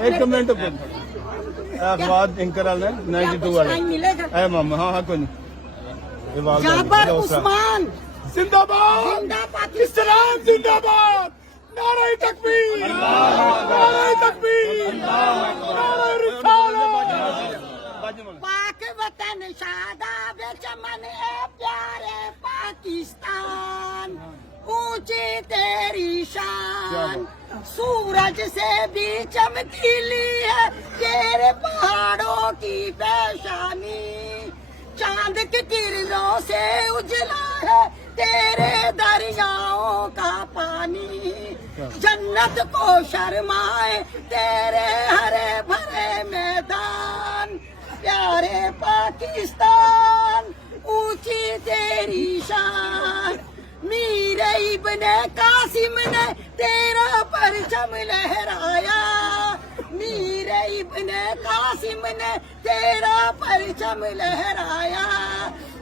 ایک منٹ اخبار انکر والے 92 والے اے ماما ہاں ہاں کوئی نہیں جابر عثمان زندہ باد اسلام زندہ باد نعرہ تکبیر نعرہ تکبیر نعرہ رسالت پاک وطن شاداب چمن اے پیارے پاکستان اونچی تیری شان سورج سے بھی چمکیلی ہے تیرے پہاڑوں کی پیشانی چاند کی کرنوں سے اجلا ہے تیرے دریاؤں کا پانی جنت کو شرمائے تیرے ہرے بھرے میدان پیارے پاکستان اونچی تیری شان میر ابن قاسم نے تیرا پرچم لہرایا میر ابن قاسم نے تیرا پرچم لہرایا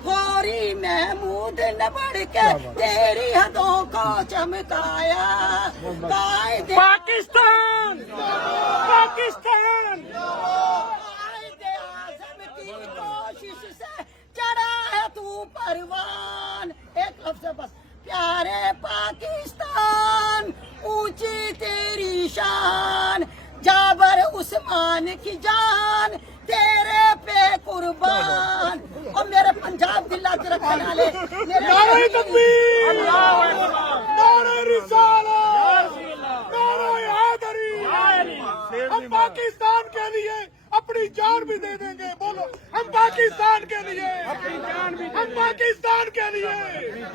غوری محمود نے بڑھ کے تیری حدوں کو چمکایا قائد پاکستان پاکستان قائد اعظم کی کوشش سے چڑھا ہے تو پروان ایک لفظ بس پیارے پاکستان اونچی تیری شان جابر عثمان کی جان تیرے پہ قربان اور میرے پنجاب دلہ کے رکھنے والے نعرہ تکبیر نعرہ رسالت نعرہ حیدری ہم پاکستان کے لیے اپنی جان بھی دے دیں گے بولو ہم پاکستان کے لیے ہم پاکستان کے لیے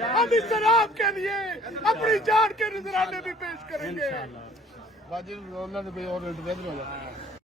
ہم اسلام کے لیے اپنی جان کے نذرانے بھی پیش کریں گے